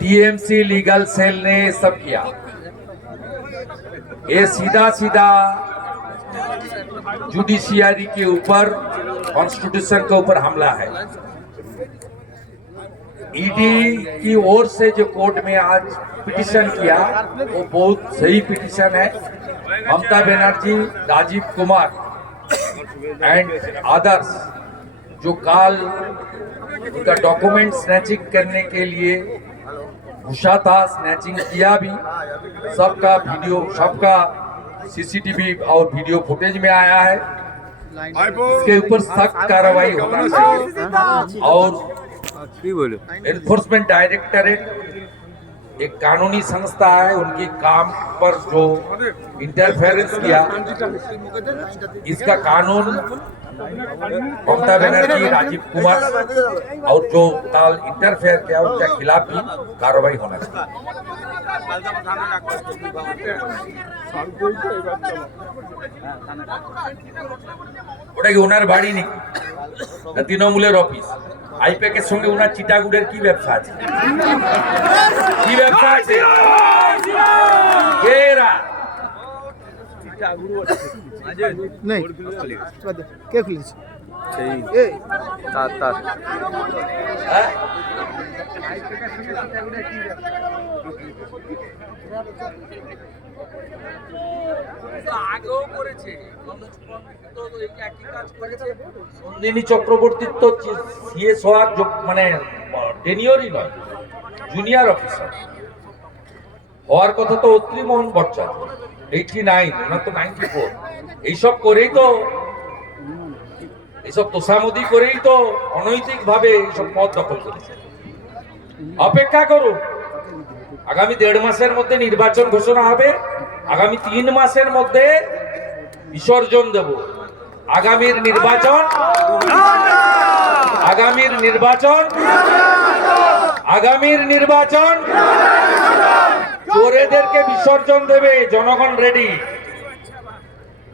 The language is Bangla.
टीएमसी लीगल सेल ने सब किया। ये सीधा सीधा जुडिशियरी के ऊपर, कॉन्स्टिट्यूशन के ऊपर हमला है। ईडी की ओर से जो कोर्ट में आज पिटीशन किया वो बहुत सही पिटीशन है। ममता बनर्जी, राजीव कुमार एंड अदर्स जो काल उनका डॉक्यूमेंट स्नैचिंग करने के लिए घुसा था, स्नैचिंग किया भी, सबका वीडियो, सबका सीसीटीवी और वीडियो फुटेज में आया है। इसके ऊपर सख्त कार्रवाई होना चाहिए। और एनफोर्समेंट डायरेक्टरेट एक कानूनी संस्था है, उनकी काम पर जो इंटरफेरेंस किया, इसका कानून ममता बनर्जी, राजीव कुमार और जो ताल इंटरफेयर किया उनके खिलाफ भी कार्रवाई होना चाहिए। ওটা কি ওনার বাড়ি নাকি না তৃণমূলের অফিস? আইপ্যাকের সঙ্গে ওনার চিটাগুড়ের কি ব্যবসা আছে? কি ব্যবসা আছে? কেরা नहीं क्या खुलेছে এই তার আগেও করেছে, নন্দিনী চক্রবর্তীর তো সিএস হওয়ার মানে টেনিয়রই নয়, জুনিয়র অফিসার হওয়ার কথা তো অত্রি মোহন ভট্টাচার্য 89, ওনার তো 94। এইসব করেই তো, এইসব তোষামোদি করেই তো অনৈতিক ভাবে এইসব পদ দখল করেছে। অপেক্ষা করুন, আগামী 1.5 মাসের মধ্যে নির্বাচন ঘোষণা হবে, আগামী 3 মাসের মধ্যে বিসর্জন দেব। আগামীর নির্বাচন, আগামীর নির্বাচন, আগামীর নির্বাচন চোরেদেরকে বিসর্জন দেবে। জনগণ রেডি।